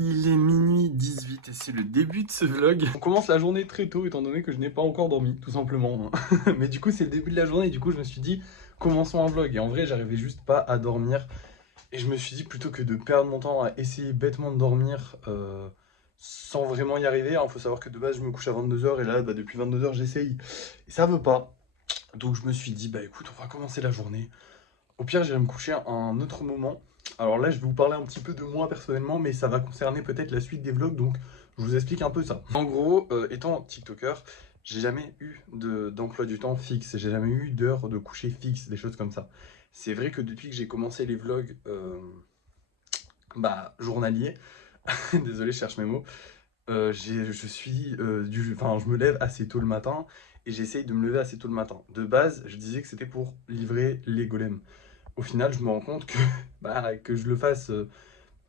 Il est minuit 18 et c'est le début de ce vlog. On commence la journée très tôt étant donné que je n'ai pas encore dormi, tout simplement. Mais du coup c'est le début de la journée et du coup je me suis dit commençons un vlog. Et en vrai j'arrivais juste pas à dormir. Et je me suis dit plutôt que de perdre mon temps à essayer bêtement de dormir sans vraiment y arriver. Il faut savoir que de base je me couche à 22 h et là depuis 22 h j'essaye. Et ça veut pas. Donc je me suis dit bah écoute on va commencer la journée. Au pire, j'irai me coucher à un autre moment. Alors là, je vais vous parler un petit peu de moi personnellement, mais ça va concerner peut-être la suite des vlogs, donc je vous explique un peu ça. En gros, étant TikToker, j'ai jamais eu d'emploi du temps fixe, j'ai jamais eu d'heure de coucher fixe, des choses comme ça. C'est vrai que depuis que j'ai commencé les vlogs journaliers, désolé, je cherche mes mots, je me lève assez tôt le matin et j'essaye de me lever assez tôt le matin. De base, je disais que c'était pour livrer les golems. Au final, je me rends compte que, que je le fasse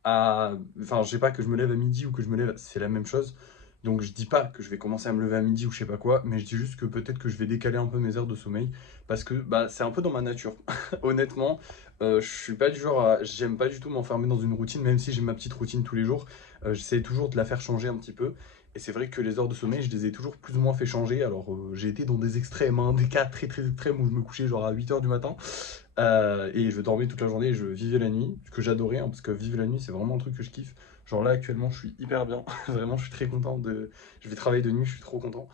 Enfin, je sais pas, que je me lève à midi ou que je me lève, c'est la même chose. Donc je dis pas que je vais commencer à me lever à midi ou je sais pas quoi, mais je dis juste que peut-être que je vais décaler un peu mes heures de sommeil parce que c'est un peu dans ma nature. Honnêtement, je suis pas du genre j'aime pas du tout m'enfermer dans une routine, même si j'ai ma petite routine tous les jours. J'essaie toujours de la faire changer un petit peu. Et c'est vrai que les heures de sommeil, je les ai toujours plus ou moins fait changer. Alors j'ai été dans des extrêmes, hein, des cas très très extrêmes où je me couchais genre à 8 h du matin. Et je dormais toute la journée et je vivais la nuit, ce que j'adorais, hein, parce que vivre la nuit, c'est vraiment un truc que je kiffe. Genre là, actuellement, je suis hyper bien. Vraiment, je suis très content de... Je vais travailler de nuit, je suis trop content.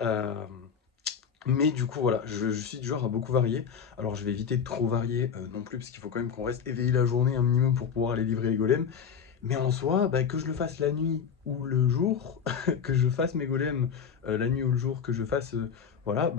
Euh, Mais du coup, voilà, je suis du genre à beaucoup varier. Alors, je vais éviter de trop varier non plus, parce qu'il faut quand même qu'on reste éveillé la journée un minimum pour pouvoir aller livrer les golems. Mais en soi, que je le fasse la nuit ou le jour, que je fasse mes golems la nuit ou le jour, que je fasse, voilà,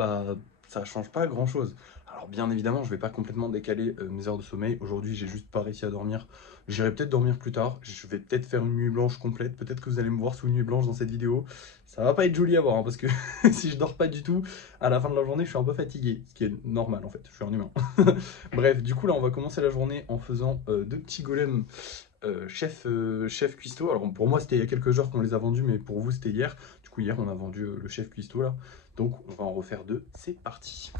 ça change pas grand-chose. Alors bien évidemment, je vais pas complètement décaler mes heures de sommeil. Aujourd'hui, j'ai juste pas réussi à dormir. J'irai peut-être dormir plus tard. Je vais peut-être faire une nuit blanche complète. Peut-être que vous allez me voir sous une nuit blanche dans cette vidéo. Ça va pas être joli à voir, hein, parce que si je dors pas du tout, à la fin de la journée, je suis un peu fatigué. Ce qui est normal en fait, je suis un humain. Bref, du coup là, on va commencer la journée en faisant deux petits golems chef cuistot. Alors pour moi c'était il y a quelques jours qu'on les a vendus, mais pour vous c'était hier. Du coup hier on a vendu le chef cuistot là. Donc on va en refaire deux, c'est parti.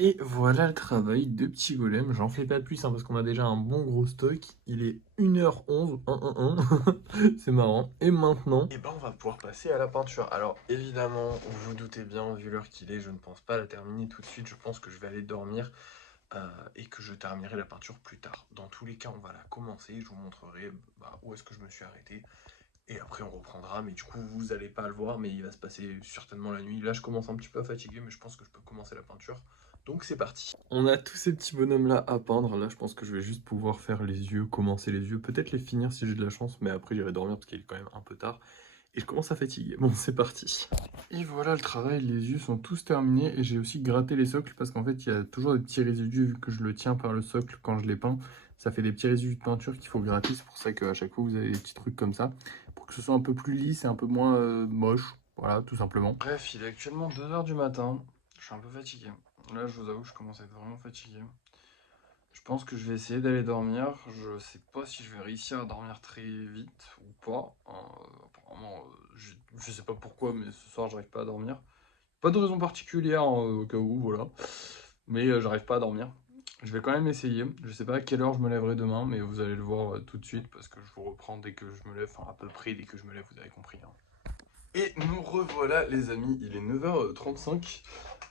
Et voilà le travail, deux petits golems. J'en fais pas plus hein, parce qu'on a déjà un bon gros stock. Il est 1h11, 1. C'est marrant. Et maintenant, on va pouvoir passer à la peinture. Alors évidemment, vous vous doutez bien, vu l'heure qu'il est, je ne pense pas la terminer tout de suite. Je pense que je vais aller dormir. Et que je terminerai la peinture plus tard. Dans tous les cas, on va la commencer, je vous montrerai où est-ce que je me suis arrêté. Et après, on reprendra, mais du coup, vous n'allez pas le voir, mais il va se passer certainement la nuit. Là, je commence un petit peu à fatiguer, mais je pense que je peux commencer la peinture. Donc c'est parti. On a tous ces petits bonhommes-là à peindre. Là, je pense que je vais juste pouvoir faire les yeux, commencer les yeux, peut-être les finir si j'ai de la chance, mais après, j'irai dormir parce qu'il est quand même un peu tard. Et je commence à fatiguer. Bon, c'est parti. Et voilà le travail, les yeux sont tous terminés et j'ai aussi gratté les socles parce qu'en fait il y a toujours des petits résidus vu que je le tiens par le socle quand je les peins. Ça fait des petits résidus de peinture qu'il faut gratter, c'est pour ça qu'à chaque fois vous avez des petits trucs comme ça pour que ce soit un peu plus lisse et un peu moins moche, voilà tout simplement. Bref, il est actuellement 2 h du matin, je suis un peu fatigué. Là je vous avoue que je commence à être vraiment fatigué. Je pense que je vais essayer d'aller dormir. Je sais pas si je vais réussir à dormir très vite ou pas. Apparemment, je sais pas pourquoi, mais ce soir, j'arrive pas à dormir. Pas de raison particulière, au cas où, voilà. Mais j'arrive pas à dormir. Je vais quand même essayer. Je sais pas à quelle heure je me lèverai demain, mais vous allez le voir tout de suite parce que je vous reprends dès que je me lève. Enfin, à peu près dès que je me lève, vous avez compris. Hein. Et nous revoilà, les amis. Il est 9h35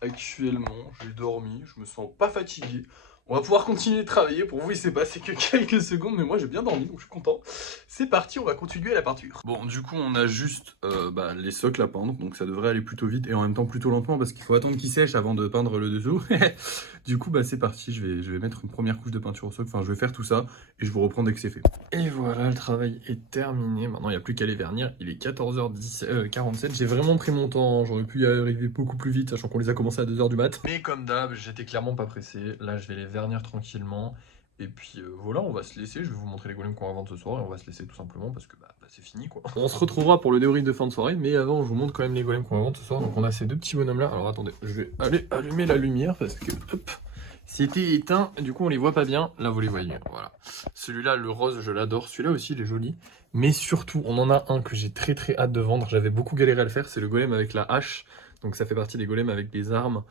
actuellement. J'ai dormi, je me sens pas fatigué. On va pouvoir continuer de travailler. Pour vous, il s'est passé que quelques secondes, mais moi j'ai bien dormi, donc je suis content. C'est parti, on va continuer la peinture. Bon, du coup, on a juste les socles à peindre, donc ça devrait aller plutôt vite et en même temps plutôt lentement parce qu'il faut attendre qu'ils sèchent avant de peindre le dessous. Du coup, c'est parti, je vais mettre une première couche de peinture au socle. Enfin, je vais faire tout ça et je vous reprends dès que c'est fait. Et voilà, le travail est terminé. Maintenant, il n'y a plus qu'à les vernir. Il est 14h47. J'ai vraiment pris mon temps. J'aurais pu y arriver beaucoup plus vite, sachant qu'on les a commencés à 2 h du mat. Mais comme d'hab, j'étais clairement pas pressé. Là, je vais les vernir tranquillement. Et puis voilà, on va se laisser. Je vais vous montrer les golems qu'on va vendre ce soir. Et on va se laisser tout simplement parce que c'est fini quoi. On se retrouvera pour le débrief de fin de soirée. Mais avant, je vous montre quand même les golems qu'on va vendre ce soir. Donc on a ces deux petits bonhommes là. Alors attendez, je vais aller allumer la lumière parce que hop. C'était éteint, du coup on les voit pas bien, là vous les voyez, voilà. Celui-là, le rose, je l'adore, celui-là aussi il est joli. Mais surtout, on en a un que j'ai très hâte de vendre, j'avais beaucoup galéré à le faire, c'est le golem avec la hache. Donc ça fait partie des golems avec des armes.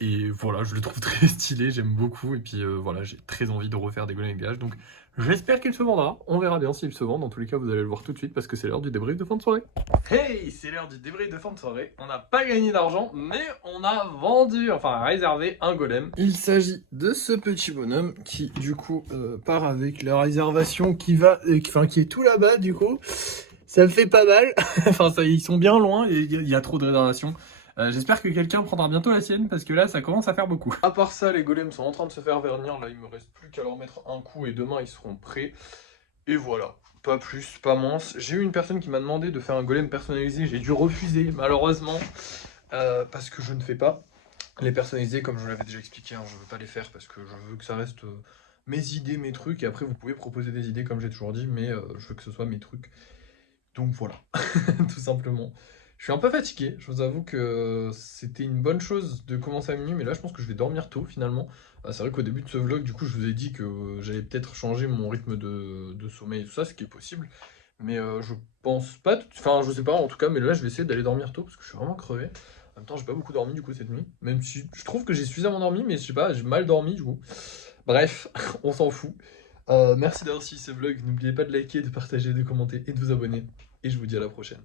Et voilà, je le trouve très stylé, j'aime beaucoup. Et puis voilà, j'ai très envie de refaire des golems avec gage. Donc j'espère qu'il se vendra. On verra bien s'il se vend. Dans tous les cas, vous allez le voir tout de suite parce que c'est l'heure du débrief de fin de soirée. Hey, c'est l'heure du débrief de fin de soirée. On n'a pas gagné d'argent, mais on a vendu, enfin réservé un golem. Il s'agit de ce petit bonhomme qui, du coup, part avec la réservation qui va, qui est tout là-bas, du coup. Ça me fait pas mal. Enfin, ça, ils sont bien loin et il y a trop de réservations. J'espère que quelqu'un prendra bientôt la sienne parce que là, ça commence à faire beaucoup. À part ça, les golems sont en train de se faire vernir. Là, il me reste plus qu'à leur mettre un coup et demain, ils seront prêts. Et voilà, pas plus, pas moins. J'ai eu une personne qui m'a demandé de faire un golem personnalisé. J'ai dû refuser, malheureusement, parce que je ne fais pas les personnalisés, comme je vous l'avais déjà expliqué. Hein, je ne veux pas les faire parce que je veux que ça reste mes idées, mes trucs. Et après, vous pouvez proposer des idées, comme j'ai toujours dit, mais je veux que ce soit mes trucs. Donc voilà, tout simplement. Je suis un peu fatigué, je vous avoue que c'était une bonne chose de commencer à minuit, mais là je pense que je vais dormir tôt finalement. C'est vrai qu'au début de ce vlog, du coup, je vous ai dit que j'allais peut-être changer mon rythme de sommeil et tout ça, ce qui est possible. Mais je pense pas, enfin je sais pas en tout cas, mais là je vais essayer d'aller dormir tôt parce que je suis vraiment crevé. En même temps, j'ai pas beaucoup dormi du coup cette nuit, même si je trouve que j'ai suffisamment dormi, mais je sais pas, j'ai mal dormi du coup. Bref, on s'en fout. Merci d'avoir suivi ce vlog. N'oubliez pas de liker, de partager, de commenter et de vous abonner. Et je vous dis à la prochaine.